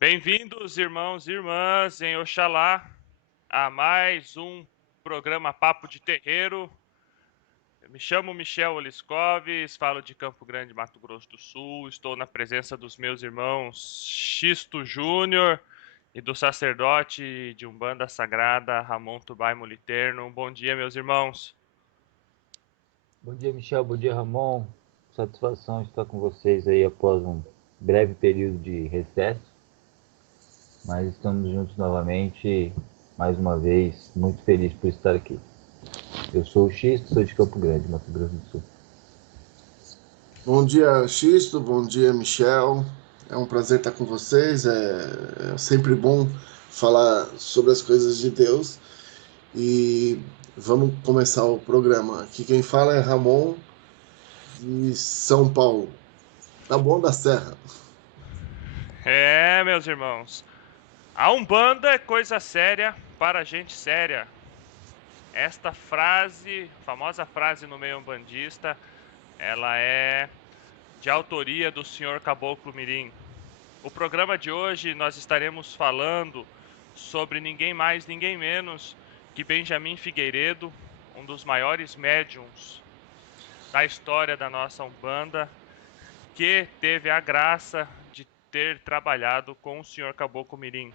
Bem-vindos, irmãos e irmãs, em Oxalá, a mais um programa Papo de Terreiro. Eu me chamo Michel Oliscoves, falo de Campo Grande, Mato Grosso do Sul. Estou na presença dos meus irmãos Xisto Júnior e do sacerdote de Umbanda Sagrada, Ramon Tubai Moliterno. Bom dia, meus irmãos. Bom dia, Michel. Bom dia, Ramon. Satisfação estar com vocês aí após um breve período de recesso, mas estamos juntos novamente, mais uma vez, muito feliz por estar aqui. Eu sou o Xisto, sou de Campo Grande, Mato Grosso do Sul. Bom dia, Xisto. Bom dia, Michel. É um prazer estar com vocês. É sempre bom falar sobre as coisas de Deus. E vamos começar o programa. Aqui quem fala é Ramon, de São Paulo. Tá bom da Serra. Meus irmãos, a Umbanda é coisa séria para gente séria. Esta frase, famosa frase no meio umbandista, ela é de autoria do senhor Caboclo Mirim. O programa de hoje nós estaremos falando sobre ninguém mais, ninguém menos que Benjamin Figueiredo, um dos maiores médiums da história da nossa Umbanda, que teve a graça de ter trabalhado com o senhor Caboclo Mirim.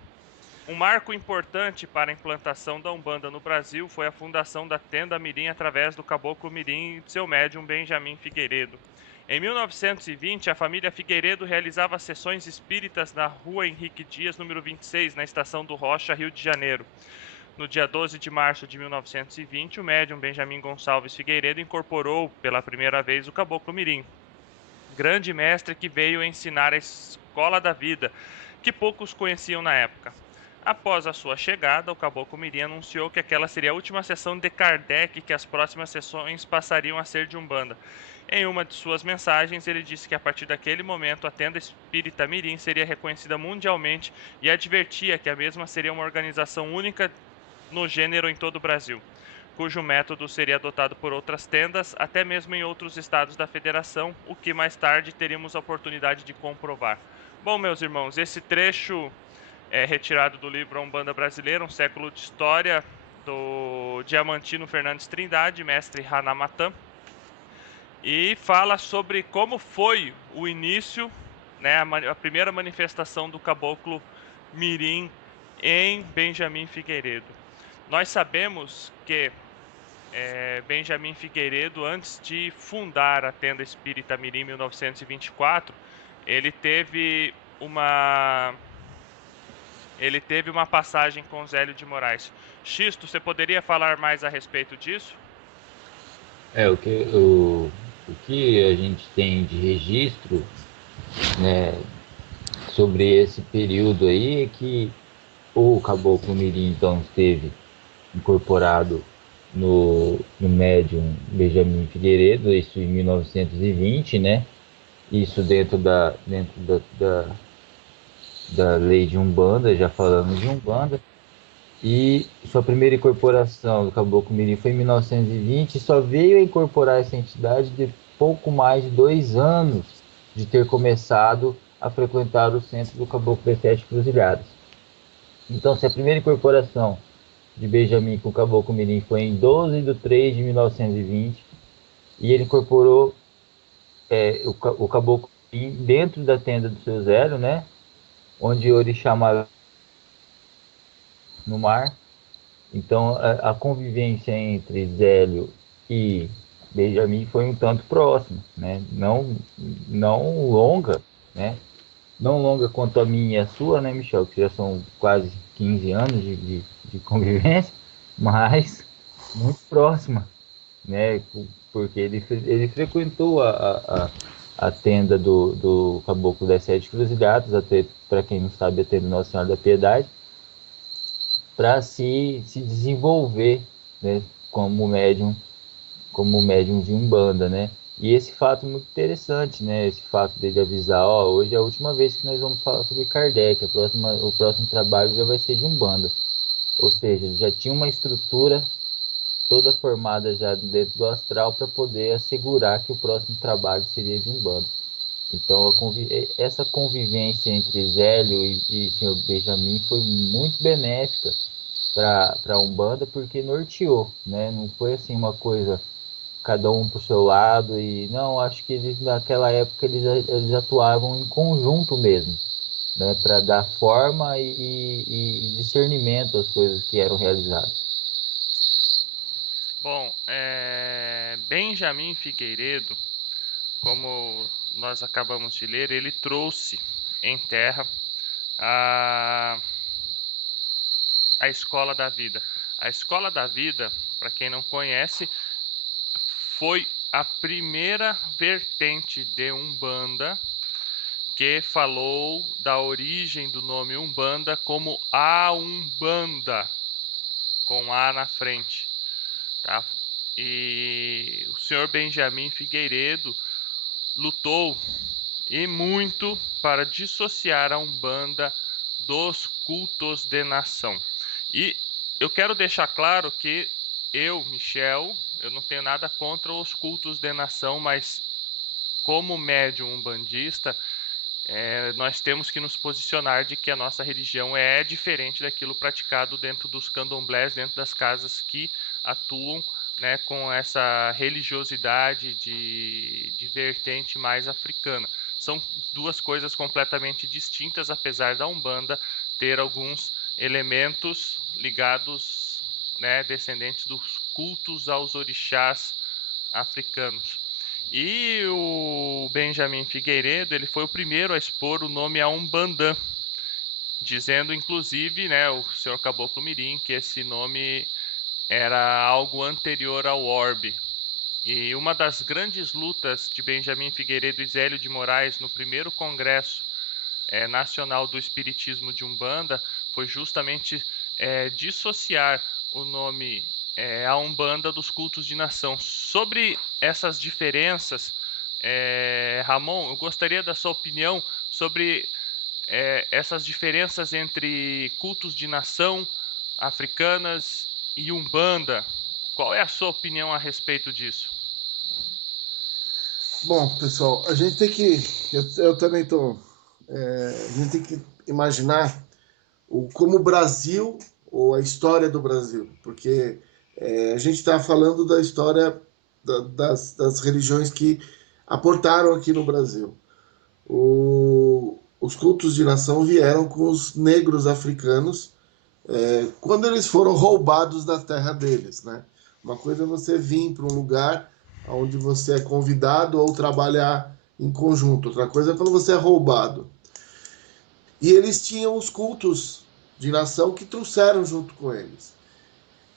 Um marco importante para a implantação da Umbanda no Brasil foi a fundação da Tenda Mirim através do Caboclo Mirim e de seu médium Benjamin Figueiredo. Em 1920, a família Figueiredo realizava sessões espíritas na Rua Henrique Dias, número 26, na Estação do Rocha, Rio de Janeiro. No dia 12 de março de 1920, o médium Benjamin Gonçalves Figueiredo incorporou pela primeira vez o Caboclo Mirim, grande mestre que veio ensinar a escola da vida, que poucos conheciam na época. Após a sua chegada, o Caboclo Mirim anunciou que aquela seria a última sessão de Kardec e que as próximas sessões passariam a ser de Umbanda. Em uma de suas mensagens, ele disse que a partir daquele momento a tenda espírita Mirim seria reconhecida mundialmente e advertia que a mesma seria uma organização única no gênero em todo o Brasil, cujo método seria adotado por outras tendas, até mesmo em outros estados da federação, o que mais tarde teríamos a oportunidade de comprovar. Bom, meus irmãos, esse trecho é retirado do livro A Umbanda Brasileira, um século de história, do Diamantino Fernandes Trindade, mestre Hanamatan, e fala sobre como foi o início, né, a primeira manifestação do Caboclo Mirim em Benjamin Figueiredo. Nós sabemos que Benjamin Figueiredo, antes de fundar a Tenda Espírita Mirim em 1924, ele teve uma ele teve uma passagem com Zélio de Moraes. Xisto, você poderia falar mais a respeito disso? O que a gente tem de registro, né, sobre esse período aí é que o Caboclo Mirim então esteve incorporado no médium Benjamin Figueiredo, isso em 1920, né? Isso dentro da lei de Umbanda, já falando de Umbanda. E sua primeira incorporação do Caboclo Mirim foi em 1920 e só veio a incorporar essa entidade de pouco mais de 2 anos de ter começado a frequentar o centro do Caboclo das Sete Cruzilhadas. Então, se a primeira incorporação de Benjamin com o Caboclo Mirim foi em 12 de 3 de 1920 e ele incorporou o Caboclo Mirim dentro da tenda do seu Zélio, né? Onde ele chama no mar. Então, a convivência entre Zélio e Benjamin foi um tanto próxima, né? Não longa, né? Não longa quanto a minha e a sua, né, Michel? Que já são quase 15 anos de convivência, mas muito próxima, né? Porque ele frequentou a tenda do Caboclo das Sete Cruzilhadas, até para quem não sabe, a tenda Nossa Senhora da Piedade, para se desenvolver, né, como médium de Umbanda, né? E esse fato é muito interessante, né? Esse fato dele avisar, ó, hoje é a última vez que nós vamos falar sobre Kardec, o próximo trabalho já vai ser de Umbanda. Ou seja, ele já tinha uma estrutura toda formada já dentro do astral para poder assegurar que o próximo trabalho seria de Umbanda. Então, essa convivência entre Zélio e Senhor Benjamin foi muito benéfica para a Umbanda, porque norteou, né? Não foi assim uma coisa, cada um para o seu lado, e não, acho que eles, naquela época, eles atuavam em conjunto mesmo, né? Para dar forma e discernimento às coisas que eram realizadas. Bom, Benjamin Figueiredo, como nós acabamos de ler, ele trouxe em terra a, a Escola da Vida. A Escola da Vida, para quem não conhece, foi a primeira vertente de Umbanda que falou da origem do nome Umbanda como a Umbanda, com A na frente, tá? E o senhor Benjamin Figueiredo lutou e muito para dissociar a Umbanda dos cultos de nação. E eu quero deixar claro que eu, Michel, eu não tenho nada contra os cultos de nação, mas como médium umbandista, nós temos que nos posicionar de que a nossa religião é diferente daquilo praticado dentro dos candomblés, dentro das casas que atuam, né, com essa religiosidade de vertente mais africana. São duas coisas completamente distintas, apesar da Umbanda ter alguns elementos ligados, né, descendentes dos cultos aos orixás africanos. E o Benjamin Figueiredo, ele foi o primeiro a expor o nome a Umbandã, dizendo inclusive, né, o senhor Caboclo Mirim, que esse nome era algo anterior ao orbe. E uma das grandes lutas de Benjamin Figueiredo e Zélio de Moraes no primeiro congresso nacional do espiritismo de Umbanda foi justamente dissociar o nome a Umbanda dos cultos de nação. Sobre essas diferenças, Ramon, eu gostaria da sua opinião sobre essas diferenças entre cultos de nação africanas e Umbanda. Qual é a sua opinião a respeito disso? Bom, pessoal, a gente tem que. Eu também estou. A gente tem que imaginar como o Brasil, ou a história do Brasil, porque a gente está falando da história das religiões que aportaram aqui no Brasil. Os cultos de nação vieram com os negros africanos quando eles foram roubados da terra deles, né? Uma coisa é você vir para um lugar onde você é convidado ou trabalhar em conjunto. Outra coisa é quando você é roubado. E eles tinham os cultos de nação que trouxeram junto com eles.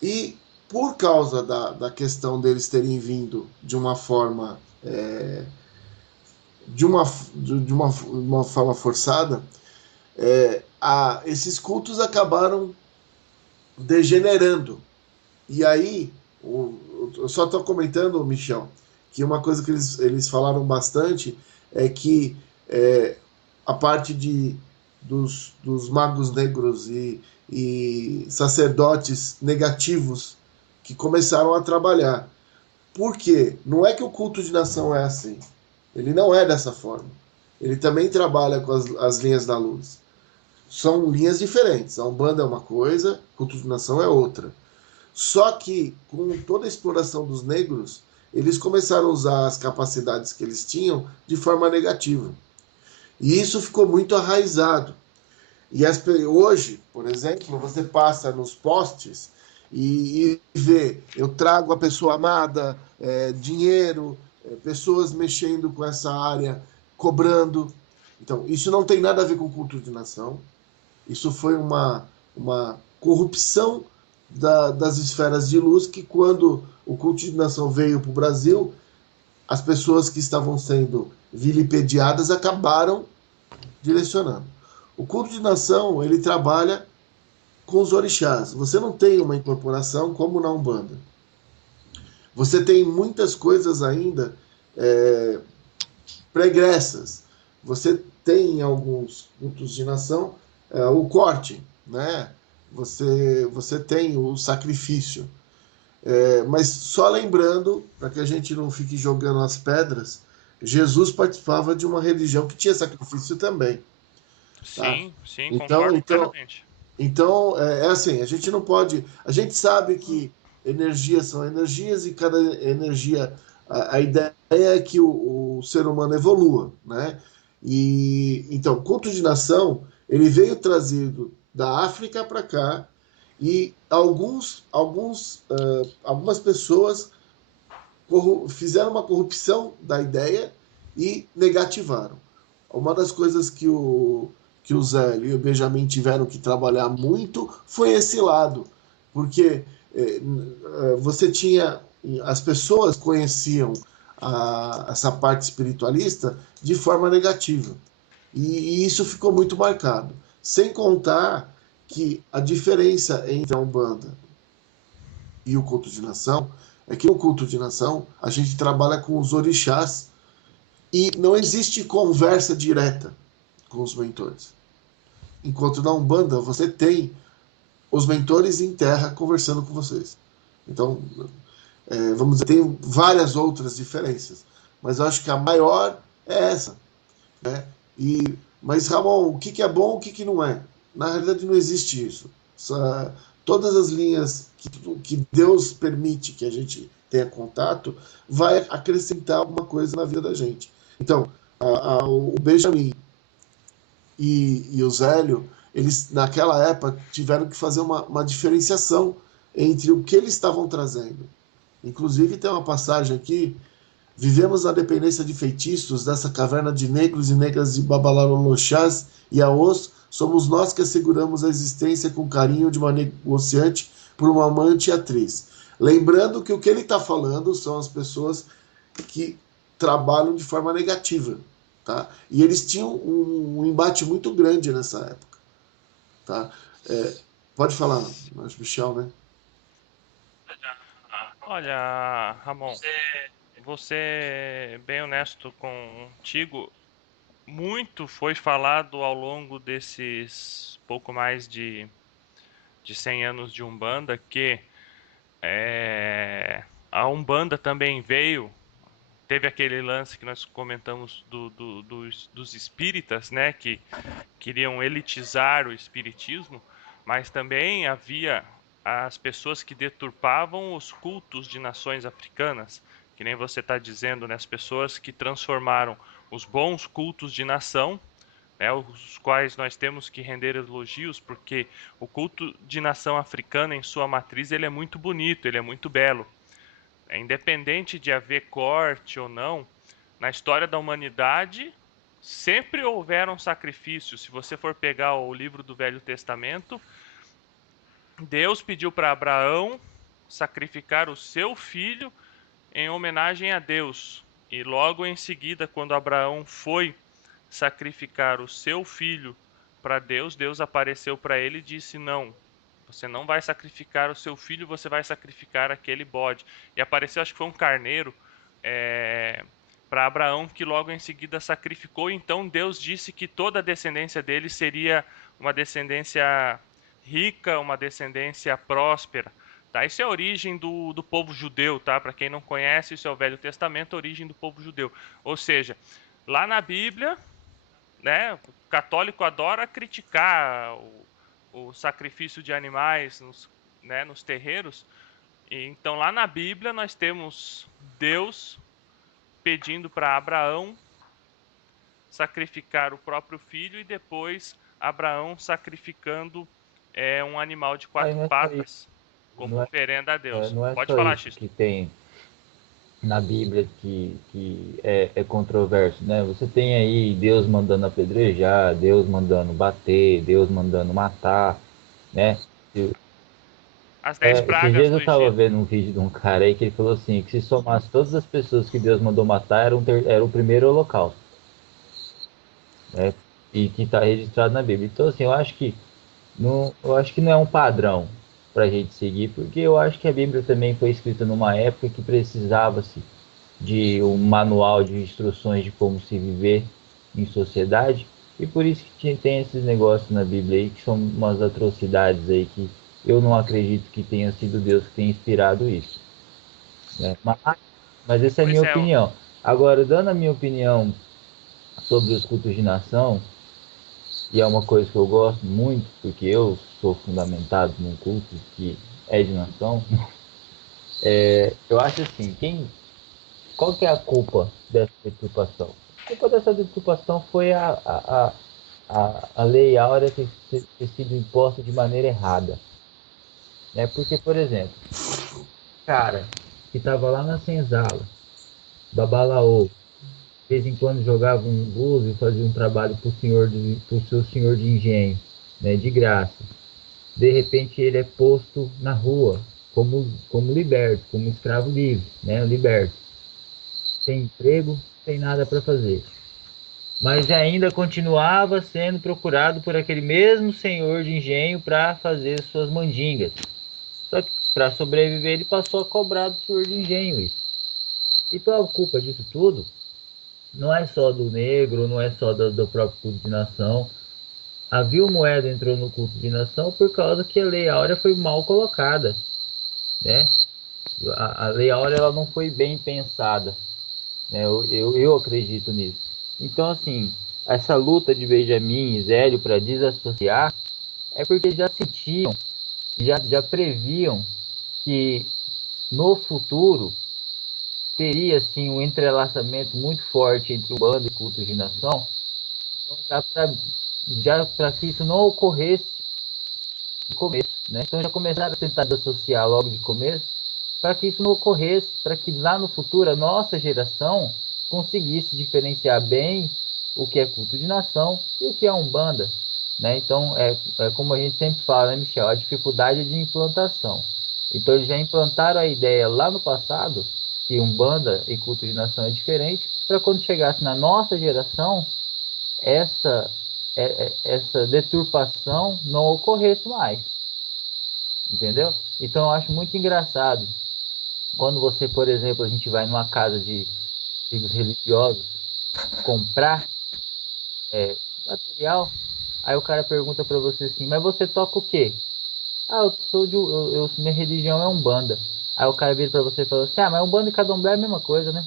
E por causa da questão deles terem vindo de uma forma de uma forma forçada, esses cultos acabaram degenerando. E aí, eu só estou comentando, Michel, que uma coisa que eles falaram bastante é que a parte dos magos negros e sacerdotes negativos que começaram a trabalhar. Por quê? Não é que o culto de nação é assim. Ele não é dessa forma. Ele também trabalha com as linhas da luz. São linhas diferentes. A Umbanda é uma coisa, o culto de nação é outra. Só que, com toda a exploração dos negros, eles começaram a usar as capacidades que eles tinham de forma negativa. E isso ficou muito arraizado. E hoje, por exemplo, você passa nos postes e vê, eu trago a pessoa amada, dinheiro, pessoas mexendo com essa área, cobrando. Então, isso não tem nada a ver com culto de nação. Isso foi uma corrupção das esferas de luz que, quando o culto de nação veio para o Brasil, as pessoas que estavam sendo vilipediadas acabaram direcionando. O culto de nação, ele trabalha com os orixás. Você não tem uma incorporação como na Umbanda. Você tem muitas coisas ainda pregressas. Você tem em alguns cultos de nação o corte, né? Você tem o sacrifício. Mas só lembrando, para que a gente não fique jogando as pedras, Jesus participava de uma religião que tinha sacrifício também, tá? Sim, sim, Então, concordo então, plenamente. então é assim, a gente não pode, a gente sabe que energias são energias e cada energia, a ideia é que o ser humano evolua, né? E então, culto de nação, ele veio trazido da África para cá e algumas pessoas fizeram uma corrupção da ideia e negativaram. Uma das coisas que o Zé e o Benjamin tiveram que trabalhar muito foi esse lado, porque você tinha, as pessoas conheciam essa parte espiritualista de forma negativa, e isso ficou muito marcado. Sem contar que a diferença entre a Umbanda e o culto de nação é que no culto de nação a gente trabalha com os orixás e não existe conversa direta com os mentores. Enquanto na Umbanda você tem os mentores em terra conversando com vocês. Então, vamos dizer, tem várias outras diferenças, mas eu acho que a maior é essa, né? Mas Ramon, o que, que é bom, o que, que não é? Na realidade não existe isso. Todas as linhas que Deus permite que a gente tenha contato vai acrescentar alguma coisa na vida da gente. Então, o Benjamin e o Zélio, eles naquela época tiveram que fazer uma diferenciação entre o que eles estavam trazendo. Inclusive tem uma passagem aqui: vivemos na dependência de feitiços dessa caverna de negros e negras de Babalaroloxás e Aos. Somos nós que asseguramos a existência com carinho de uma negociante por uma amante e atriz. Lembrando que o que ele está falando são as pessoas que trabalham de forma negativa, tá? E eles tinham um embate muito grande nessa época, tá? Pode falar, Michel, né? Olha, Ramon, vou ser bem honesto contigo. Muito foi falado ao longo desses pouco mais de 100 anos de Umbanda que a Umbanda também veio. Teve aquele lance que nós comentamos dos espíritas, né, que queriam elitizar o espiritismo, mas também havia as pessoas que deturpavam os cultos de nações africanas, que nem você está dizendo, né, as pessoas que transformaram os bons cultos de nação, né, os quais nós temos que render elogios, porque o culto de nação africana, em sua matriz, ele é muito bonito, ele é muito belo. É independente de haver corte ou não, na história da humanidade sempre houveram sacrifícios. Se você for pegar o livro do Velho Testamento, Deus pediu para Abraão sacrificar o seu filho em homenagem a Deus. E logo em seguida, quando Abraão foi sacrificar o seu filho para Deus, Deus apareceu para ele e disse: Não, você não vai sacrificar o seu filho, você vai sacrificar aquele bode. E apareceu, acho que foi um carneiro, para Abraão, que logo em seguida sacrificou. Então Deus disse que toda a descendência dele seria uma descendência rica, uma descendência próspera. Tá? Isso é a origem do povo judeu, tá? Para quem não conhece, isso é o Velho Testamento, a origem do povo judeu. Ou seja, lá na Bíblia, né, o católico adora criticar o sacrifício de animais né, nos terreiros. E, então, lá na Bíblia, nós temos Deus pedindo para Abraão sacrificar o próprio filho e depois Abraão sacrificando um animal de Aí quatro não é só isso, patas como não é, oferenda a Deus. não é Pode só falar, isso Xisto. que tem na Bíblia que é controverso, né? Você tem aí Deus mandando apedrejar, Deus mandando bater, Deus mandando matar, né? As 10 Esses pragas dias do eu tava Egito. vendo um vídeo de um cara aí que ele falou assim, que se somasse todas as pessoas que Deus mandou matar, era o primeiro holocausto, né? E que está registrado na Bíblia. Então, assim, eu acho que não é um padrão para a gente seguir, porque eu acho que a Bíblia também foi escrita numa época que precisava-se de um manual de instruções de como se viver em sociedade, e por isso que tem esses negócios na Bíblia aí que são umas atrocidades aí que eu não acredito que tenha sido Deus que tenha inspirado isso, né? Mas essa é a Pois minha é, opinião. Agora, dando a minha opinião sobre os cultos de nação, e é uma coisa que eu gosto muito, porque eu sou fundamentado num culto que é de nação, eu acho assim, qual que é a culpa dessa deturpação? A culpa dessa deturpação foi a Lei Áurea ter sido imposta de maneira errada, né? Porque, por exemplo, o cara que estava lá na senzala, babalaô, de vez em quando jogava um búzio e fazia um trabalho pro seu senhor de engenho, né? De graça. De repente ele é posto na rua como liberto, como escravo livre, né? Liberto. Sem emprego, sem nada para fazer. Mas ainda continuava sendo procurado por aquele mesmo senhor de engenho para fazer suas mandingas. Só que para sobreviver ele passou a cobrar do senhor de engenho isso. Então a culpa disso tudo não é só do negro, não é só do próprio culto de nação. A Vilmoeda entrou no culto de nação por causa que a Lei Áurea foi mal colocada, né? A Lei Áurea ela não foi bem pensada, né? Eu acredito nisso. Então, assim, essa luta de Benjamin e Zélio para desassociar é porque já sentiam, já previam que no futuro teria assim um entrelaçamento muito forte entre o bando e culto de nação. Então, já para que isso não ocorresse no começo, né? Então já começaram a tentar desassociar logo de começo para que isso não ocorresse, para que lá no futuro a nossa geração conseguisse diferenciar bem o que é culto de nação e o que é umbanda, né? Então é como a gente sempre fala, né, Michel? A dificuldade de implantação. Então eles já implantaram a ideia lá no passado que umbanda e culto de nação é diferente, para quando chegasse na nossa geração essa essa deturpação não ocorresse mais, entendeu? Então eu acho muito engraçado quando você, por exemplo, a gente vai numa casa de amigos religiosos comprar material, aí o cara pergunta para você assim, mas você toca o quê? Ah, minha religião é Umbanda. Aí o cara vira para você e fala assim, ah, mas Umbanda e Candomblé é a mesma coisa, né?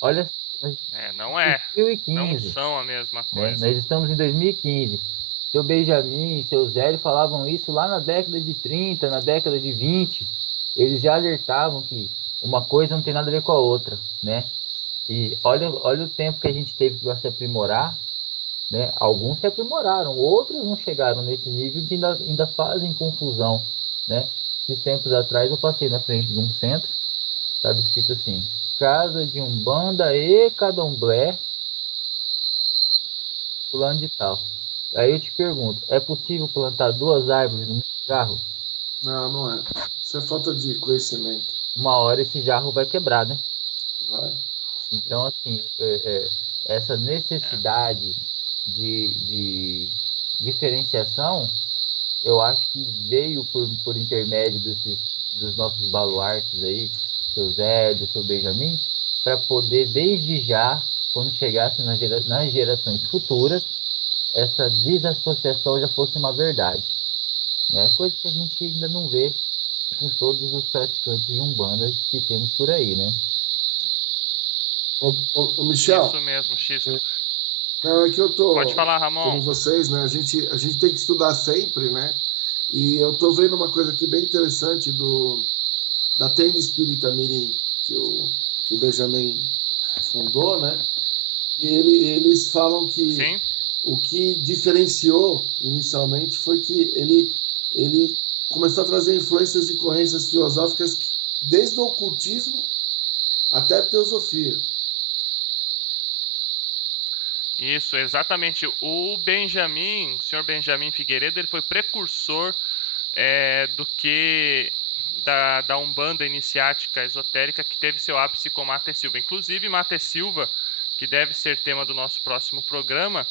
Olha, nós Não estamos é. em Não 2015, são a mesma né? coisa. Nós estamos em 2015. Seu Benjamin e seu Zélio falavam isso lá na década de 30, na década de 20. Eles já alertavam que uma coisa não tem nada a ver com a outra, né? E olha o tempo que a gente teve para se aprimorar, né? Alguns se aprimoraram, outros não chegaram nesse nível que ainda fazem confusão, né? Esses tempos atrás eu passei na frente de um centro, estava escrito assim, Casa de Umbanda e Candomblé, fulano de tal. Aí eu te pergunto, é possível plantar duas árvores no mesmo jarro? Não, não é. Isso é falta de conhecimento. Uma hora esse jarro vai quebrar, né? Vai. Então, assim, essa É. necessidade de diferenciação, eu acho que veio por intermédio dos nossos baluartes aí, seu Zé, do seu Benjamin, para poder, desde já, quando chegasse nas gerações futuras, essa desassociação já fosse uma verdade, né? Coisa que a gente ainda não vê com todos os praticantes de Umbanda que temos por aí, né? Ô, Michel, Isso mesmo, Xisto. não, é que eu Pode tô, falar, como Ramon. vocês, né? A gente tem que estudar sempre, né? E eu tô vendo uma coisa aqui bem interessante da Tenda Espírita Mirim, que o Benjamin fundou, né? E eles falam que Sim? o que diferenciou inicialmente foi que ele começou a trazer influências de correntes filosóficas desde o ocultismo até a teosofia. Isso, exatamente. O senhor Benjamin Figueiredo, ele foi precursor do que da Umbanda iniciática esotérica que teve seu ápice com Mata Silva. Inclusive, Mata Silva, que deve ser tema do nosso próximo programa,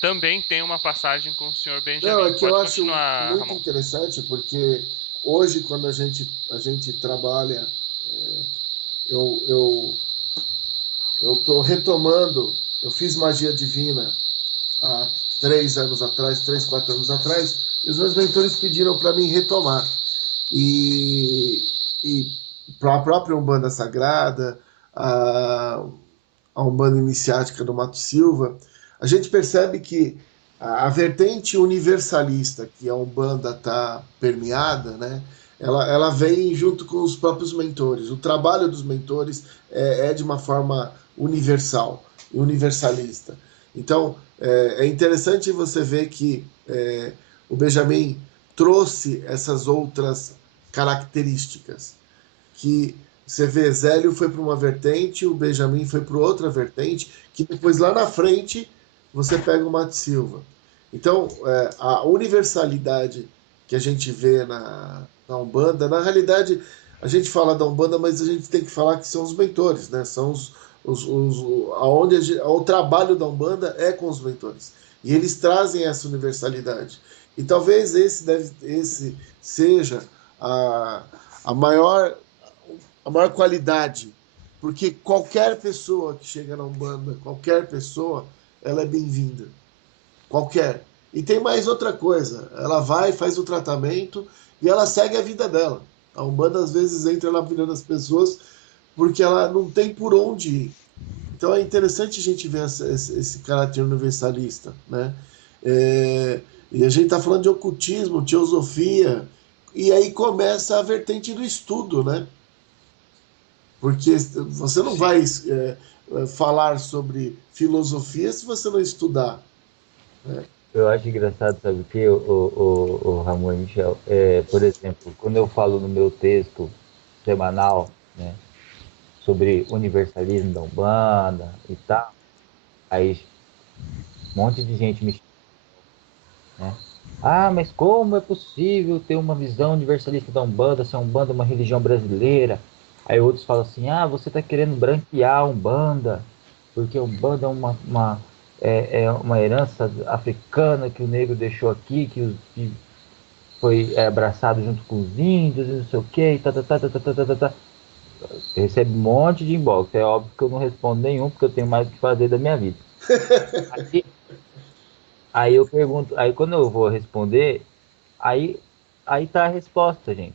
também tem uma passagem com o senhor Não, Benjamin. é que eu Pode acho continuar, muito Ramon. interessante porque hoje, quando a gente trabalha, eu estou retomando, eu fiz magia divina há 3 anos atrás, 3, 4 anos atrás, e os meus mentores pediram para mim retomar. E, e para a própria Umbanda Sagrada, a, a Umbanda Iniciática do Mato Silva, a gente percebe que a vertente universalista que a Umbanda está permeada, né, ela vem junto com os próprios mentores. O trabalho dos mentores é de uma forma universal, universalista. Então, é interessante você ver que o Benjamin trouxe essas outras características, que você vê, Zélio foi para uma vertente, o Benjamin foi para outra vertente, que depois lá na frente você pega o Mato Silva. Então, a universalidade que a gente vê na Umbanda, na realidade, a gente fala da Umbanda, mas a gente tem que falar que são os mentores, né? São o trabalho da Umbanda é com os mentores. E eles trazem essa universalidade. E talvez esse seja a, a maior a maior qualidade, porque qualquer pessoa que chega na Umbanda, qualquer pessoa, ela é bem-vinda. Qualquer. E tem mais outra coisa, ela vai, faz o tratamento e ela segue a vida dela. A Umbanda às vezes entra na vida das pessoas porque ela não tem por onde ir. Então é interessante a gente ver esse caráter universalista, né? E a gente está falando de ocultismo, teosofia, e aí começa a vertente do estudo, né? Porque você não Sim. vai falar sobre filosofia se você não estudar, né? Eu acho engraçado, sabe o que, o Ramon e Michel? Por exemplo, quando eu falo no meu texto semanal, né, sobre universalismo da Umbanda e tal, aí um monte de gente me chama, né? Ah, mas como é possível ter uma visão universalista da Umbanda, se a Umbanda é uma religião brasileira? Aí outros falam assim, ah, você está querendo branquear a Umbanda, porque a Umbanda é é uma herança africana que o negro deixou aqui, que foi abraçado junto com os índios e não sei o quê, e tá, tá, tá, tá, tá, tá, tá, tá. Tá. Eu recebo um monte de inbox. É óbvio que eu não respondo nenhum, porque eu tenho mais o que fazer da minha vida. Aí, aí eu pergunto, aí quando eu vou responder, aí, aí tá a resposta, gente.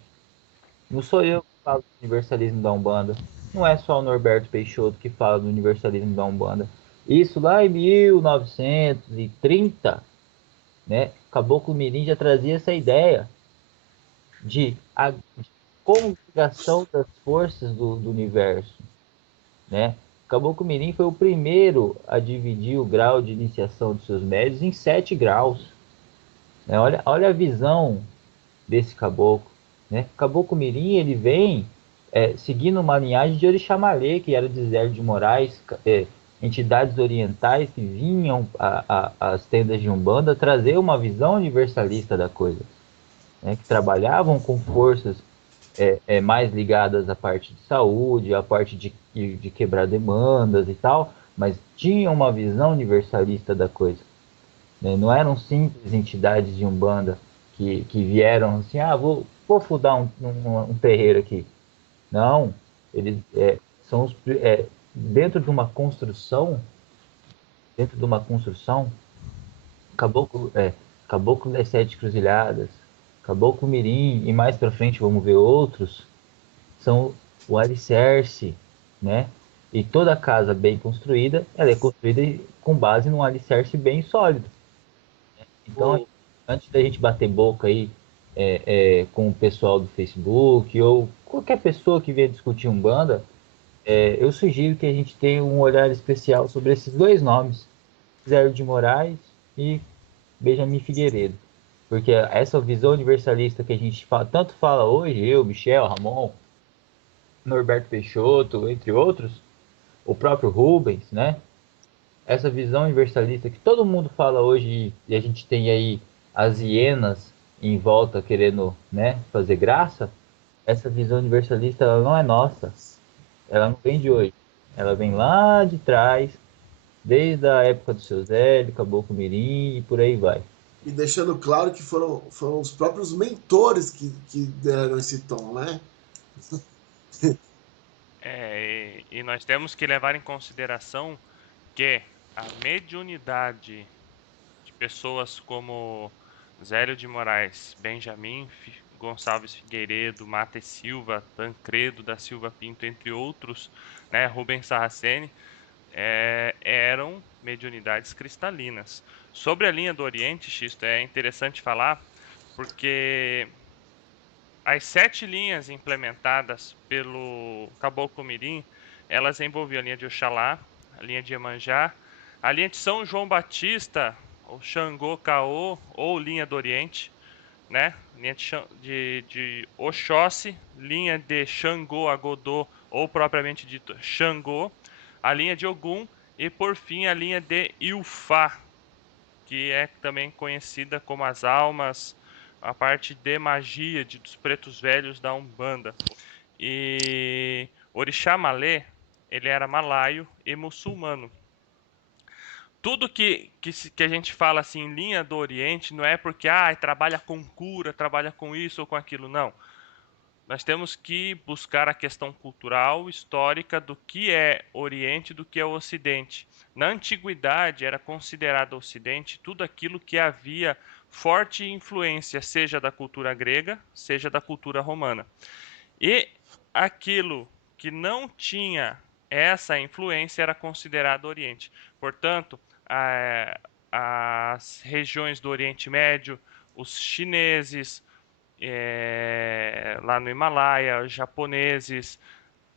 Não sou eu que falo do universalismo da Umbanda. Não é só o Norberto Peixoto que fala do universalismo da Umbanda. Isso lá em 1930, né? Caboclo Mirim já trazia essa ideia de conjugação das forças do universo, né? Caboclo Mirim foi o primeiro a dividir o grau de iniciação dos seus médios em 7 graus, né? Olha a visão desse caboclo, né? Caboclo Mirim, ele vem seguindo uma linhagem de Orixamalê, que era de Zé de Moraes, entidades orientais que vinham às tendas de Umbanda trazer uma visão universalista da coisa, né? Que trabalhavam com forças mais ligadas à parte de saúde, à parte de quebrar demandas e tal, mas tinham uma visão universalista da coisa, né? Não eram simples entidades de Umbanda que vieram assim, ah, vou fundar um terreiro aqui. Não, eles são dentro de uma construção, dentro de uma construção, caboclo, caboclo das Sete Cruzilhadas, caboclo Mirim, e mais para frente vamos ver outros, são o alicerce, né? E toda casa bem construída, ela é construída com base num alicerce bem sólido. Então, O, antes da gente bater boca aí com o pessoal do Facebook ou qualquer pessoa que venha discutir Umbanda, eu sugiro que a gente tenha um olhar especial sobre esses dois nomes, Zé de Moraes e Benjamin Figueiredo. Porque essa visão universalista que a gente tanto fala hoje, eu, Michel, Ramon, Norberto Peixoto, entre outros, o próprio Rubens, né? Essa visão universalista que todo mundo fala hoje e a gente tem aí as hienas em volta querendo, né, fazer graça, essa visão universalista ela não é nossa, ela não vem de hoje, ela vem lá de trás, desde a época do seu Zé, do Caboclo Mirim e por aí vai. E deixando claro que foram os próprios mentores que deram esse tom, né? e nós temos que levar em consideração que a mediunidade de pessoas como Zélio de Moraes, Benjamin Gonçalves Figueiredo, Mata e Silva, Tancredo da Silva Pinto, entre outros, né, Rubens Saraceni, eram mediunidades cristalinas. Sobre a linha do Oriente, Xisto, é interessante falar, porque as 7 linhas implementadas pelo Caboclo Mirim, elas envolviam a linha de Oxalá, a linha de Iemanjá, a linha de São João Batista, ou Xangô Caô, ou linha do Oriente, né? Linha de Oxóssi, linha de Xangô Agodô, ou propriamente dito Xangô, a linha de Ogum e, por fim, a linha de Ilfá, que é também conhecida como as almas, a parte de magia dos pretos velhos da Umbanda. E Orixá Malê, ele era malaio e muçulmano. Tudo que a gente fala assim em linha do Oriente não é porque trabalha com cura, trabalha com isso ou com aquilo, não. Nós temos que buscar a questão cultural, histórica do que é Oriente e do que é Ocidente. Na antiguidade era considerado Ocidente tudo aquilo que havia forte influência, seja da cultura grega, seja da cultura romana. E aquilo que não tinha essa influência era considerado Oriente. Portanto, as regiões do Oriente Médio, os chineses, lá no Himalaia, os japoneses,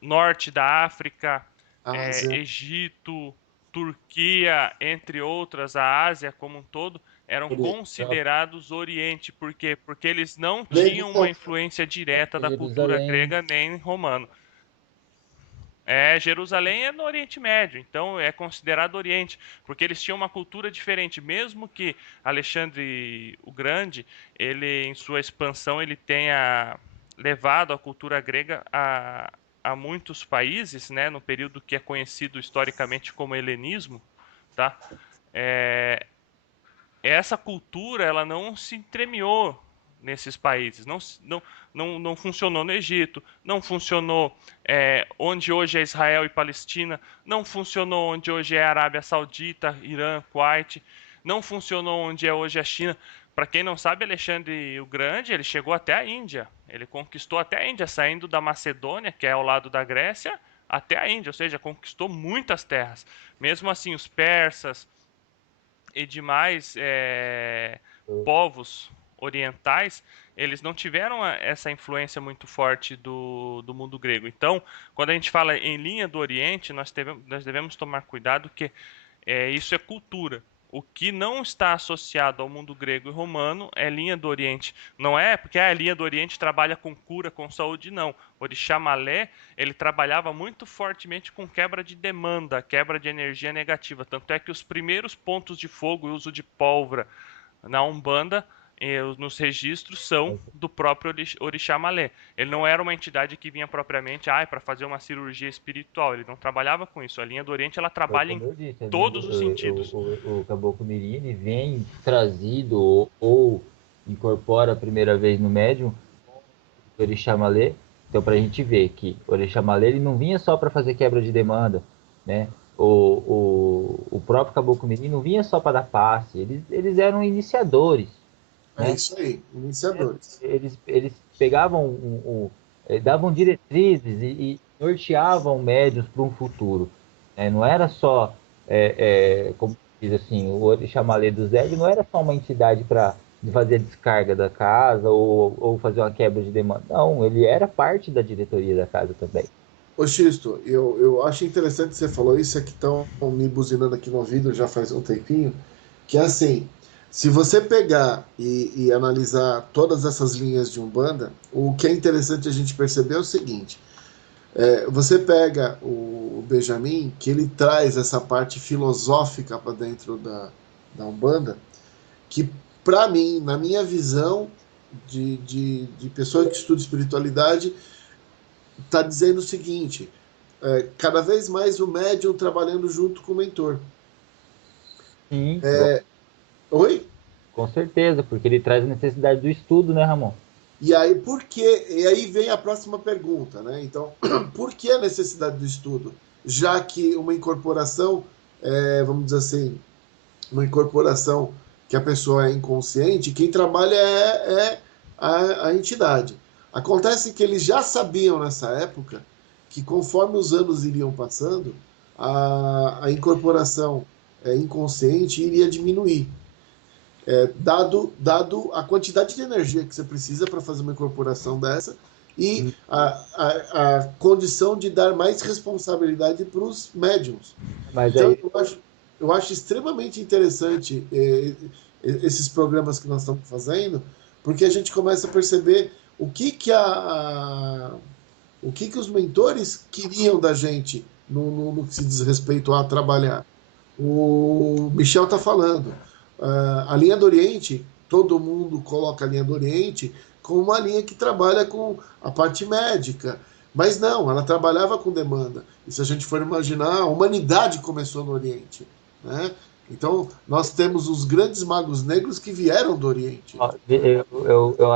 norte da África, Ásia. Egito, Turquia, entre outras, a Ásia como um todo, eram considerados Oriente. Por quê? Porque eles não tinham uma influência direta da cultura Jerusalém. grega nem romano. Jerusalém é no Oriente Médio, então é considerado Oriente, porque eles tinham uma cultura diferente, mesmo que Alexandre o Grande, ele em sua expansão, ele tenha levado a cultura grega a muitos países, né, no período que é conhecido historicamente como helenismo, tá? É, essa cultura ela não se entremeou nesses países, não funcionou no Egito, não funcionou onde hoje é Israel e Palestina, não funcionou onde hoje é Arábia Saudita, Irã, Kuwait, não funcionou onde é hoje a China. Para quem não sabe, Alexandre o Grande, ele chegou até a Índia, ele conquistou até a Índia, saindo da Macedônia, que é ao lado da Grécia, até a Índia, ou seja, conquistou muitas terras. Mesmo assim, os persas e demais povos orientais, eles não tiveram essa influência muito forte do mundo grego. Então, quando a gente fala em linha do Oriente, nós devemos tomar cuidado que isso é cultura. O que não está associado ao mundo grego e romano é linha do Oriente. Não é porque a linha do Oriente trabalha com cura, com saúde, não. Orixá Malé, ele trabalhava muito fortemente com quebra de demanda, quebra de energia negativa. Tanto é que os primeiros pontos de fogo e uso de pólvora na Umbanda, nos registros, são do próprio Orixá Malé. Ele não era uma entidade que vinha propriamente para fazer uma cirurgia espiritual. Ele não trabalhava com isso. A linha do Oriente ela trabalha em Disse, todos os sentidos. o Caboclo Mirim ele vem trazido ou incorpora a primeira vez no médium o Orixá Malê. Então, para a gente ver que o Orixá Malê ele não vinha só para fazer quebra de demanda, né? O próprio Caboclo Mirim não vinha só para dar passe, eles eram iniciadores, É né? isso aí, iniciadores. Eles pegavam, davam diretrizes e norteavam médios para um futuro. Não era só, como diz assim, o Orixá Malê do Zé, ele não era só uma entidade para fazer a descarga da casa ou fazer uma quebra de demanda. Não, ele era parte da diretoria da casa também. Ô Xisto, eu acho interessante que você falou isso, é que estão me buzinando aqui no ouvido já faz um tempinho, que é assim, se você pegar e analisar todas essas linhas de Umbanda, o que é interessante a gente perceber é o seguinte, você pega o Benjamin, que ele traz essa parte filosófica para dentro da Umbanda, que para mim, na minha visão de pessoa que estuda espiritualidade, está dizendo o seguinte, cada vez mais o médium trabalhando junto com o mentor. Sim, Oi? com certeza, porque ele traz a necessidade do estudo, né, Ramon? E aí, por quê? E aí vem a próxima pergunta, né? Então, por que a necessidade do estudo? Já que uma incorporação, vamos dizer assim, uma incorporação que a pessoa é inconsciente, quem trabalha é a entidade. Acontece que eles já sabiam nessa época que conforme os anos iriam passando, a incorporação inconsciente iria diminuir, dado a quantidade de energia que você precisa para fazer uma incorporação dessa e a condição de dar mais responsabilidade para os médiums. Mas Então, aí, eu acho extremamente interessante esses programas que nós estamos fazendo, porque a gente começa a perceber o que os mentores queriam da gente no que se diz respeito a trabalhar. O Michel está falando. A linha do Oriente, todo mundo coloca a linha do Oriente como uma linha que trabalha com a parte médica. Mas não, ela trabalhava com demanda. E se a gente for imaginar, a humanidade começou no Oriente. Né? Então, nós temos os grandes magos negros que vieram do Oriente. ó, eu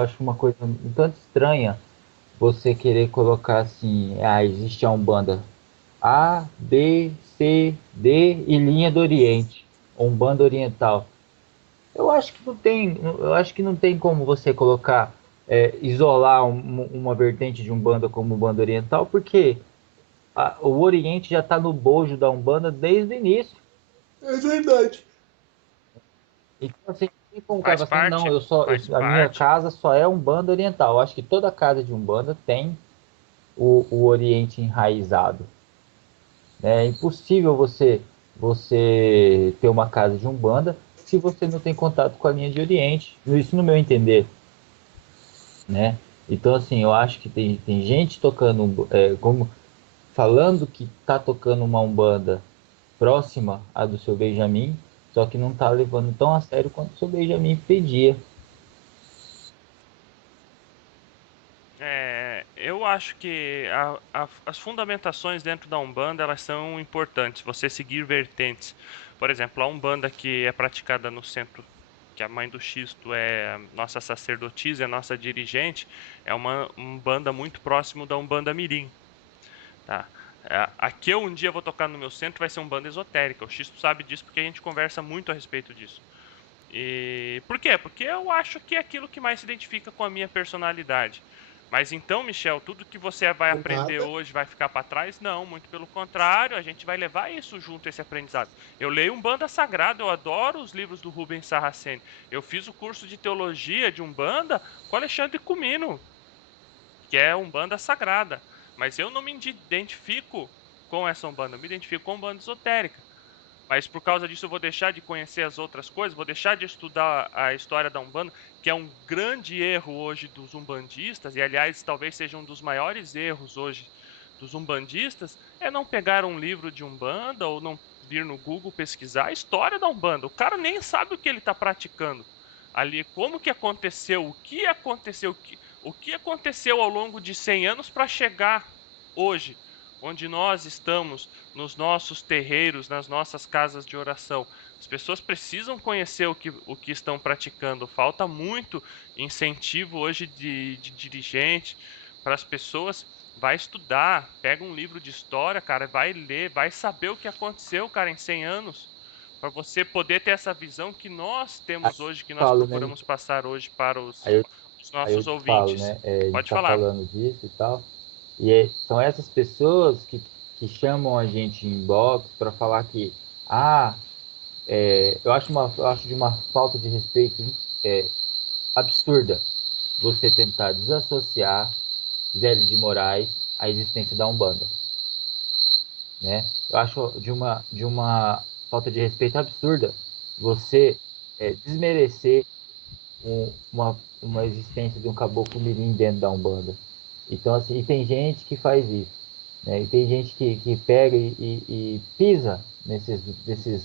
acho uma coisa um tanto estranha você querer colocar assim, existe a Umbanda A, B, C, D e linha do Oriente, Umbanda Oriental. Eu acho que não tem como você colocar, isolar uma vertente de Umbanda como Umbanda Oriental, porque o Oriente já está no bojo da Umbanda desde o início. É verdade. Então, assim, não tem como o cara Faz falar assim, não, parte, faz a minha parte. casa só é Umbanda Oriental. Eu acho que toda casa de Umbanda tem o Oriente enraizado. Né? É impossível você ter uma casa de Umbanda se você não tem contato com a linha de Oriente. Isso no meu entender, né? Então, assim, eu acho que tem gente tocando, como falando que tá tocando uma Umbanda próxima à do seu Benjamin, só que não tá levando tão a sério quanto o seu Benjamin pedia. Eu acho que as fundamentações dentro da Umbanda elas são importantes. Você seguir vertentes. Por exemplo, a Umbanda que é praticada no centro, que a mãe do Xisto é a nossa sacerdotisa, é a nossa dirigente, é uma Umbanda muito próximo da Umbanda Mirim. Tá? Aqui eu um dia vou tocar no meu centro vai ser um banda esotérica. O Xisto sabe disso porque a gente conversa muito a respeito disso. E por quê? Porque eu acho que é aquilo que mais se identifica com a minha personalidade. Mas então, Michel, tudo que você vai Por aprender nada. hoje vai ficar para trás? Não, muito pelo contrário, a gente vai levar isso junto, esse aprendizado. Eu leio Umbanda Sagrada, eu adoro os livros do Rubens Saraceni. Eu fiz o curso de teologia de Umbanda com Alexandre Comino, que é Umbanda Sagrada. Mas eu não me identifico com essa Umbanda, eu me identifico com Umbanda esotérica. Mas por causa disso eu vou deixar de conhecer as outras coisas, vou deixar de estudar a história da Umbanda, que é um grande erro hoje dos umbandistas, e aliás talvez seja um dos maiores erros hoje dos umbandistas, é não pegar um livro de Umbanda ou não vir no Google pesquisar a história da Umbanda. O cara nem sabe o que ele está praticando ali, como que aconteceu, o que aconteceu ao longo de 100 anos para chegar hoje, onde nós estamos nos nossos terreiros, nas nossas casas de oração. As pessoas precisam conhecer o que estão praticando. Falta muito incentivo hoje de dirigente para as pessoas. Vai estudar, pega um livro de história, cara, vai ler, vai saber o que aconteceu, cara, em 100 anos, para você poder ter essa visão que nós Aí temos hoje, que eu nós falo, né? procuramos passar hoje para Aí eu, os aí eu nossos te falo, ouvintes. né? A gente Pode tá falar. falando disso e tal. São essas pessoas que chamam a gente em box para falar que, ah, eu acho de uma falta de respeito, é, absurda você tentar desassociar Zélio de Moraes à existência da Umbanda, né? Eu acho de uma falta de respeito absurda você desmerecer uma existência de um caboclo mirim dentro da Umbanda. Então, assim, e tem gente que faz isso, né? E tem gente que pega e pisa desses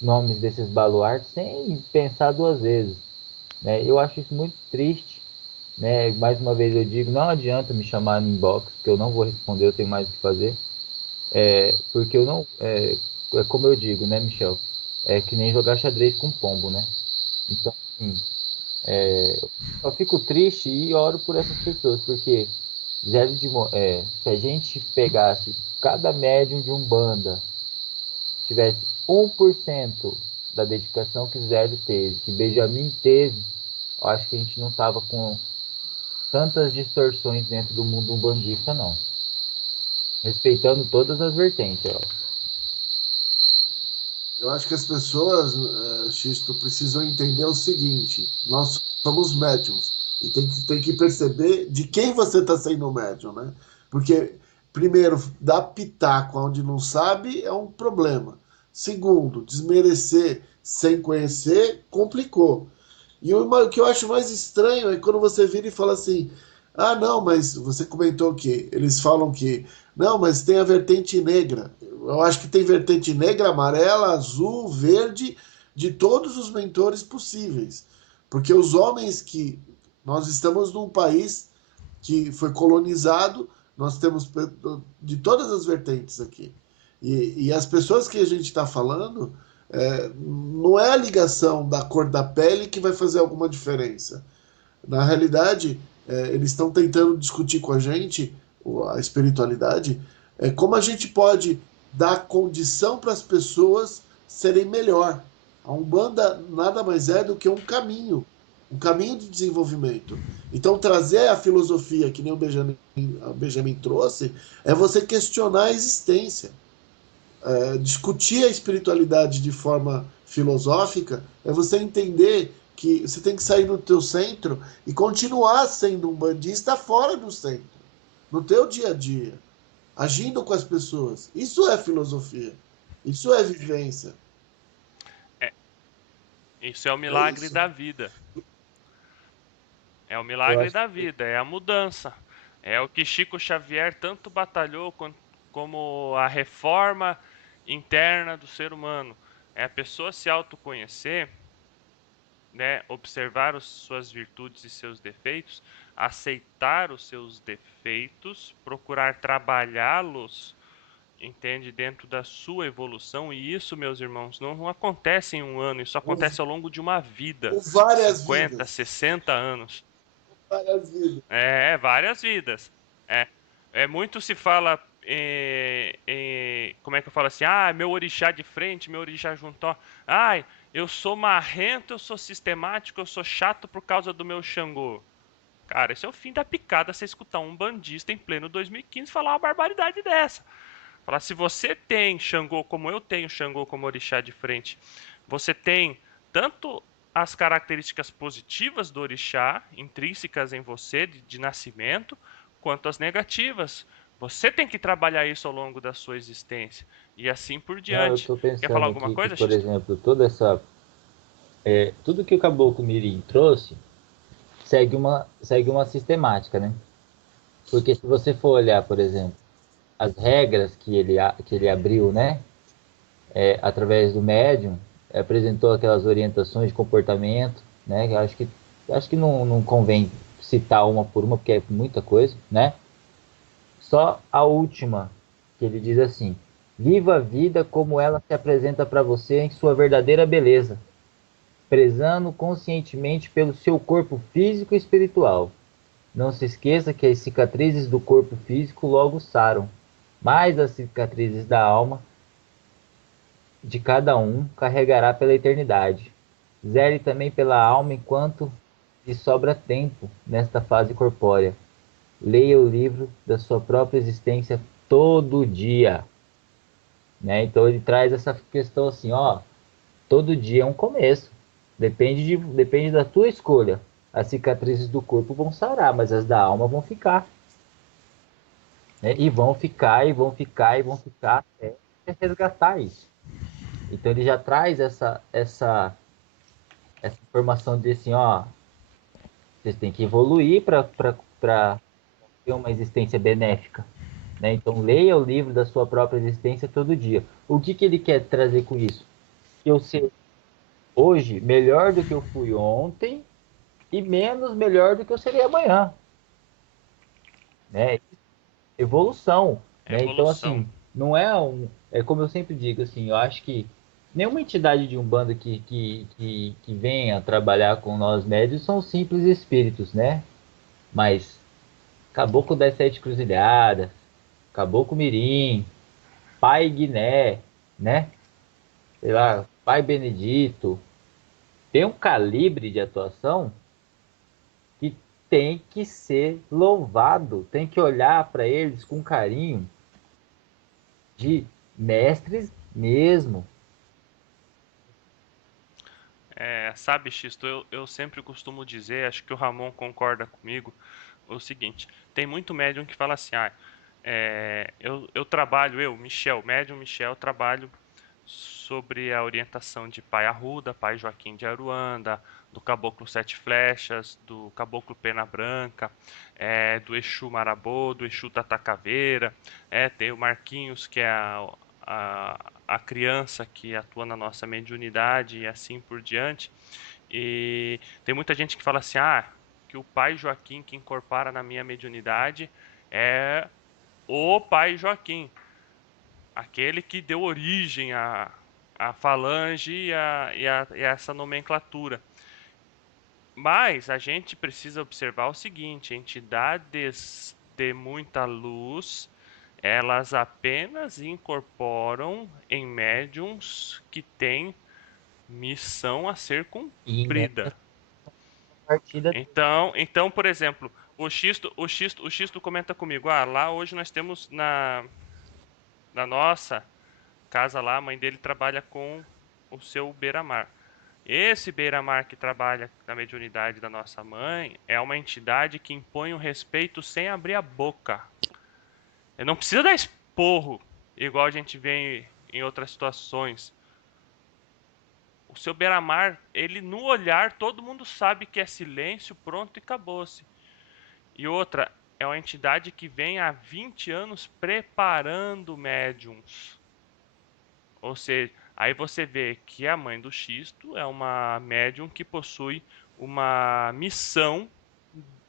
nomes desses baluartes sem pensar duas vezes, né? Eu acho isso muito triste, né? Mais uma vez eu digo, não adianta me chamar no inbox, que eu não vou responder, eu tenho mais o que fazer, porque eu não, é como eu digo, né, Michel? É que nem jogar xadrez com pombo, né? Então, assim, eu fico triste e oro por essas pessoas, porque se a gente pegasse cada médium de Umbanda, tivesse 1% da dedicação que Zélio teve, que Benjamin teve, eu acho que a gente não tava com tantas distorções dentro do mundo umbandista, não. Respeitando todas as vertentes, ó. Eu acho que as pessoas, Xisto, precisam entender o seguinte: nós somos médiums e tem que perceber de quem você está sendo médium, né? Porque, primeiro, dar pitaco onde não sabe é um problema. Segundo, desmerecer sem conhecer complicou. E o que eu acho mais estranho é quando você vira e fala assim: ah, não, mas você comentou que eles falam que não, mas tem a vertente negra. Eu acho que tem vertente negra, amarela, azul, verde, de todos os mentores possíveis. Porque os homens que. Nós estamos num país que foi colonizado, nós temos de todas as vertentes aqui. E as pessoas que a gente está falando, não é a ligação da cor da pele que vai fazer alguma diferença. Na realidade, eles estão tentando discutir com a gente, a espiritualidade, como a gente pode dar condição para as pessoas serem melhor. A Umbanda nada mais é do que um caminho de desenvolvimento. Então, trazer a filosofia, que nem o Benjamin trouxe, é você questionar a existência. Discutir a espiritualidade de forma filosófica é você entender que você tem que sair do teu centro e continuar sendo um bandista fora do centro, no teu dia a dia, agindo com as pessoas. Isso é filosofia. Isso é vivência. É, isso é o É milagre isso. da vida. É o Eu milagre acho da que vida, é a mudança. É o que Chico Xavier tanto batalhou como a reforma interna do ser humano. É a pessoa se autoconhecer, né, observar suas virtudes e seus defeitos, aceitar os seus defeitos, procurar trabalhá-los, entende, dentro da sua evolução. E isso, meus irmãos, não acontece em um ano, isso Por, acontece ao longo de uma vida, por várias 50, vidas. 60 anos. Várias vidas. Várias vidas. É, muito se fala, como é que eu falo assim? Ah, meu orixá de frente, meu orixá junto. Ó. Ai, eu sou marrento, eu sou sistemático, eu sou chato por causa do meu Xangô. Cara, esse é o fim da picada você escutar um bandista em pleno 2015 falar uma barbaridade dessa. Falar, se você tem Xangô como eu tenho Xangô como orixá de frente, você tem tanto as características positivas do orixá, intrínsecas em você, de nascimento, quanto as negativas. Você tem que trabalhar isso ao longo da sua existência. E assim por não, eu diante. estou Quer falar pensando alguma aqui que, coisa, por Xisto? exemplo, tudo que o Caboclo Mirim trouxe segue uma sistemática, né? Porque se você for olhar, por exemplo, as regras que ele abriu, né? Através do médium, apresentou aquelas orientações de comportamento, né? Que eu acho que não convém citar uma por uma, porque é muita coisa, né? Só a última, que ele diz assim: viva a vida como ela se apresenta para você em sua verdadeira beleza, prezando conscientemente pelo seu corpo físico e espiritual. Não se esqueça que as cicatrizes do corpo físico logo saram, mas as cicatrizes da alma de cada um carregará pela eternidade. Zele também pela alma enquanto lhe sobra tempo nesta fase corpórea. Leia o livro da sua própria existência todo dia, né? Então ele traz essa questão assim, ó, todo dia é um começo. Depende da tua escolha. As cicatrizes do corpo vão sarar, mas as da alma vão ficar, né? E vão ficar, e vão ficar, e vão ficar até resgatar isso. Então ele já traz essa informação de assim, ó, vocês têm que evoluir para ter uma existência benéfica, né? Então leia o livro da sua própria existência todo dia. O que que ele quer trazer com isso? Que eu ser hoje melhor do que eu fui ontem e menos melhor do que eu serei amanhã, né? Evolução, né? Então Evolução. assim, não é é como eu sempre digo assim, eu acho que nenhuma entidade de Umbanda que venha trabalhar com nós médios são simples espíritos, né? Mas Caboclo das Sete Cruzilhadas, Caboclo Mirim, Pai Guiné, né? Sei lá, Pai Benedito, tem um calibre de atuação tem que ser louvado, tem que olhar para eles com carinho de mestres mesmo. Sabe, Xisto, eu sempre costumo dizer, acho que o Ramon concorda comigo, o seguinte: tem muito médium que fala assim, eu trabalho, médium Michel, trabalho sobre a orientação de Pai Arruda, Pai Joaquim de Aruanda, do Caboclo Sete Flechas, do Caboclo Pena Branca, do Exu Marabô, do Exu Tatacaveira, tem o Marquinhos, que é a criança que atua na nossa mediunidade e assim por diante. E tem muita gente que fala assim, que o Pai Joaquim que incorpora na minha mediunidade é o Pai Joaquim, aquele que deu origem à falange e a essa nomenclatura. Mas a gente precisa observar o seguinte: entidades de muita luz, elas apenas incorporam em médiums que têm missão a ser E nessa cumprida. partida Então, por exemplo, o Xisto comenta comigo, lá hoje nós temos na nossa casa lá, a mãe dele trabalha com o seu beira-mar. Esse beira-mar que trabalha na mediunidade da nossa mãe é uma entidade que impõe o respeito sem abrir a boca. Ele não precisa dar esporro, igual a gente vê em outras situações. O seu beira-mar, ele no olhar, todo mundo sabe que é silêncio, pronto e acabou-se. E outra, é uma entidade que vem há 20 anos preparando médiums. Ou seja, aí você vê que a mãe do Xisto é uma médium que possui uma missão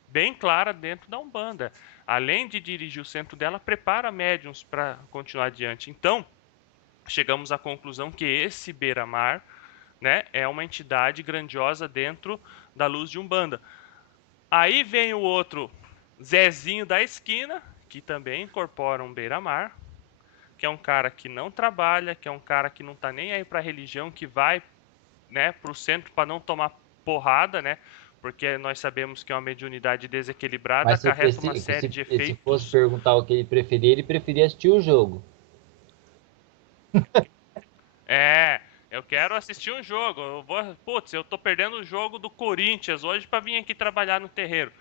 bem clara dentro da Umbanda. Além de dirigir o centro dela, prepara médiums para continuar adiante. Então, chegamos à conclusão que esse Beira-Mar, né, é uma entidade grandiosa dentro da luz de Umbanda. Aí vem o outro Zezinho da esquina, que também incorpora um Beira-Mar, que é um cara que não trabalha, que é um cara que não tá nem aí pra religião, que vai, né, pro centro para não tomar porrada, né? Porque nós sabemos que é uma mediunidade desequilibrada Mas acarreta uma série de se fosse efeitos. perguntar o que ele preferia assistir o jogo. Eu quero assistir um jogo. Eu tô perdendo o jogo do Corinthians hoje para vir aqui trabalhar no terreiro,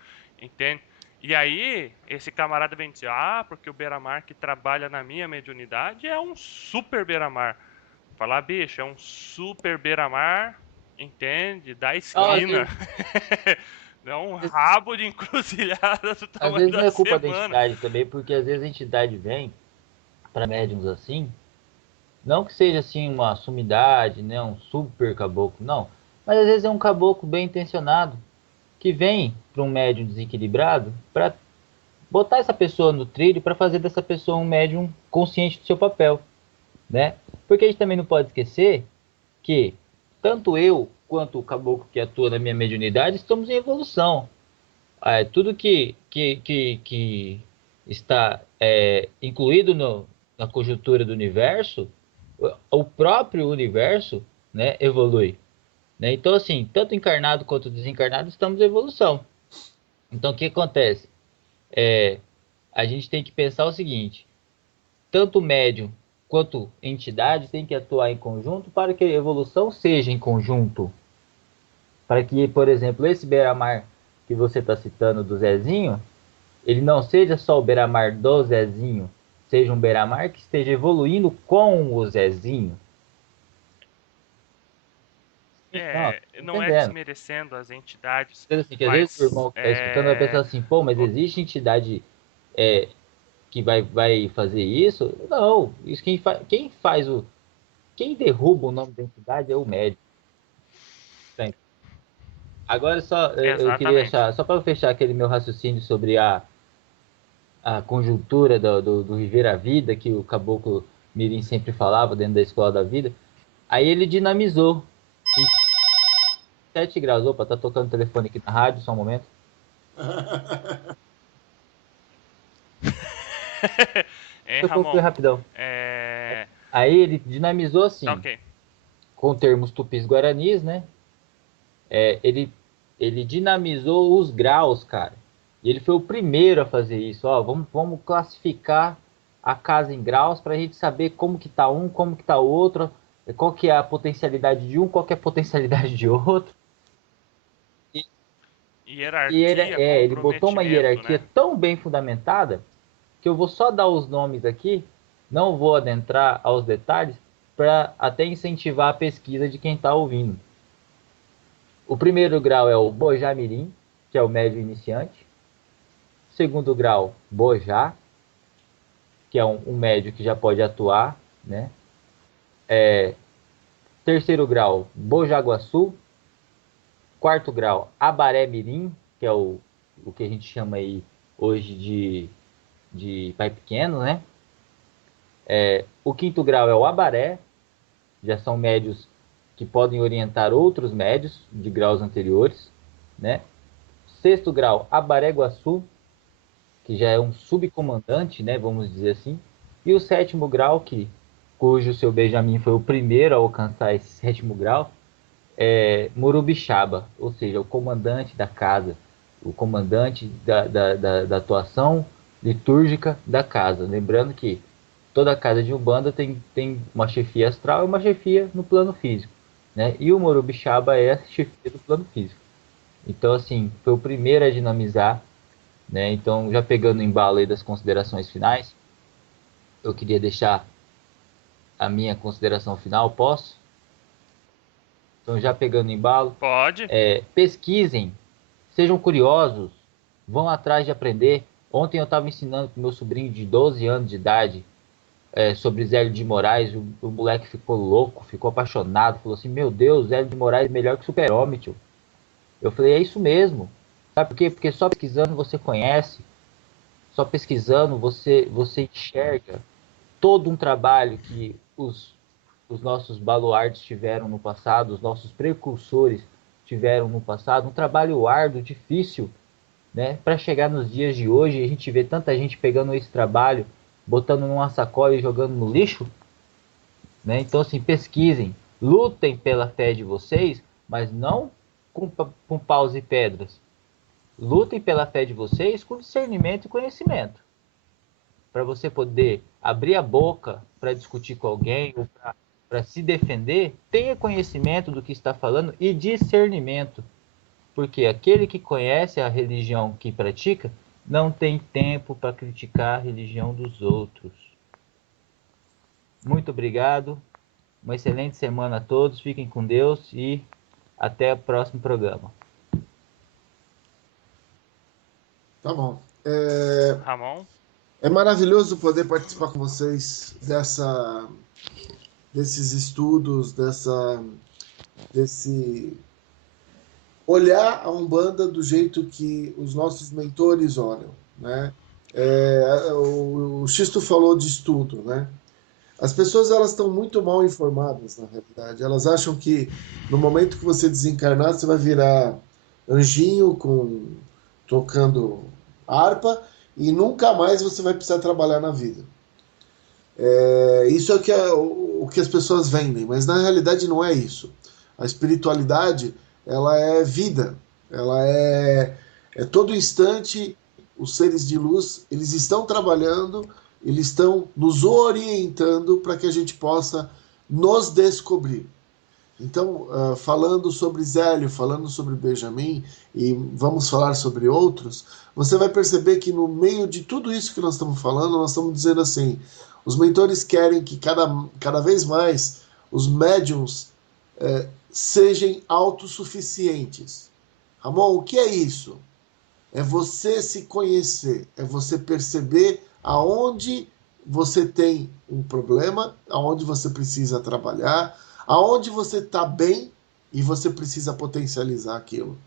entende? E aí, esse camarada vem dizer: porque o Beira-Mar que trabalha na minha mediunidade é um super Beira-Mar. Falar, bicho, é um super beira-mar, entende? Da Não, esquina. É um rabo de encruzilhada do às tamanho vezes não da é culpa da semana. entidade também, porque às vezes a entidade vem para médiums assim, não que seja assim uma sumidade, né, um super caboclo, não. Mas às vezes é um caboclo bem intencionado que vem para um médium desequilibrado para botar essa pessoa no trilho, para fazer dessa pessoa um médium consciente do seu papel, né? Porque a gente também não pode esquecer que tanto eu quanto o caboclo que atua na minha mediunidade estamos em evolução. Tudo que está incluído na conjuntura do universo, o próprio universo, né, evolui. Né? Então, assim, tanto encarnado quanto desencarnado estamos em evolução. Então, o que acontece? A gente tem que pensar o seguinte: tanto médium quanto entidade tem que atuar em conjunto para que a evolução seja em conjunto. Para que, por exemplo, esse beira-mar que você está citando do Zezinho, ele não seja só o beira-mar do Zezinho, seja um beira-mar que esteja evoluindo com o Zezinho. Não, tá Não é entendendo? desmerecendo as entidades, Então, assim, que às vezes o mas irmão que está escutando vai pensar assim, pô, mas existe entidade é, que vai fazer isso? Não, isso quem derruba o nome da entidade é o médico. Agora só eu queria exatamente. achar, só para fechar aquele meu raciocínio sobre a conjuntura do viver a vida, que o Caboclo Mirim sempre falava dentro da escola da vida, aí ele dinamizou em 7 graus. Opa, tá tocando o telefone aqui na rádio, só um momento. Hein, Eu concluir Ramon? rapidão. É... Aí ele dinamizou Tá assim, ok. com termos tupis-guaranis, né? Ele ele dinamizou os graus, cara. E ele foi o primeiro a fazer isso. Ó, vamos classificar a casa em graus para a gente saber como que tá um, como que tá o outro, qual que é a potencialidade de um, qual que é a potencialidade de outro. Hierarquia, Ele botou uma comprometimento, hierarquia né? tão bem fundamentada que eu vou só dar os nomes aqui, não vou adentrar aos detalhes, para até incentivar a pesquisa de quem está ouvindo. O primeiro grau é o Bojamirim, que é o médio iniciante. Segundo grau, Bojá, que é um médio que já pode atuar, né? Terceiro grau, Bojaguaçu. Quarto grau, Abaré Mirim, que é o que a gente chama aí hoje de pai pequeno, né? O quinto grau é o Abaré, já são médios que podem orientar outros médios de graus anteriores, né? Sexto grau, Abaré Guaçu, que já é um subcomandante, né? Vamos dizer assim. E o sétimo grau, cujo seu Benjamin foi o primeiro a alcançar esse sétimo grau, é Murubixaba, ou seja, o comandante da casa, o comandante da atuação litúrgica da casa. Lembrando que toda casa de Umbanda tem uma chefia astral e uma chefia no plano físico, né? E o Morubixaba é a chefia do plano físico. Então, assim, foi o primeiro a dinamizar, né? Então, já pegando o embalo aí das considerações finais, eu queria deixar a minha consideração final, posso? Então, já pegando o embalo, Pode. pesquisem, sejam curiosos, vão atrás de aprender. Ontem eu estava ensinando para meu sobrinho de 12 anos de idade sobre Zélio de Moraes. O moleque ficou louco, ficou apaixonado, falou assim: Meu Deus, Zélio de Moraes é melhor que Super-Homem, tio. Eu falei: É isso mesmo. Sabe por quê? Porque só pesquisando você conhece, só pesquisando você enxerga todo um trabalho que os nossos baluartes tiveram no passado, os nossos precursores tiveram no passado, um trabalho árduo, difícil, né? Para chegar nos dias de hoje, a gente vê tanta gente pegando esse trabalho, botando numa sacola e jogando no lixo, né? Então, assim, pesquisem, lutem pela fé de vocês, mas não com paus e pedras. Lutem pela fé de vocês com discernimento e conhecimento, para você poder abrir a boca para discutir com alguém ou para se defender. Tenha conhecimento do que está falando e discernimento, porque aquele que conhece a religião que pratica não tem tempo para criticar a religião dos outros. Muito obrigado, uma excelente semana a todos, fiquem com Deus e até o próximo programa. Tá bom. Ramon? É maravilhoso poder participar com vocês desses estudos, desse olhar a Umbanda do jeito que os nossos mentores olham, né? O Xisto falou de estudo, né? As pessoas elas estão muito mal informadas, na realidade. Elas acham que no momento que você desencarnar, você vai virar anjinho tocando harpa e nunca mais você vai precisar trabalhar na vida. Isso é o que as pessoas vendem, mas na realidade não é isso. A espiritualidade, ela é vida. Ela é todo instante os seres de luz, eles estão trabalhando, eles estão nos orientando para que a gente possa nos descobrir. Então, falando sobre Zélio, falando sobre Benjamin, e vamos falar sobre outros, você vai perceber que no meio de tudo isso que nós estamos falando, nós estamos dizendo assim: os mentores querem que cada vez mais os médiums sejam autossuficientes. Ramon, o que é isso? É você se conhecer, é você perceber aonde você tem um problema, aonde você precisa trabalhar, aonde você está bem e você precisa potencializar aquilo.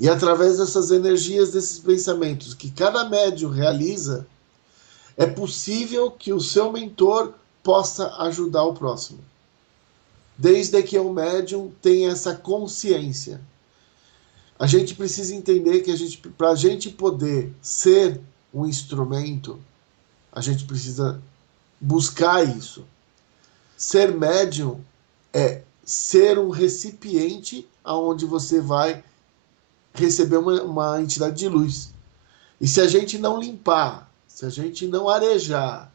E através dessas energias, desses pensamentos que cada médium realiza, é possível que o seu mentor possa ajudar o próximo. Desde que o médium tenha essa consciência. A gente precisa entender que para a gente poder ser um instrumento, a gente precisa buscar isso. Ser médium é ser um recipiente aonde você vai receber uma entidade de luz. E se a gente não limpar, se a gente não arejar,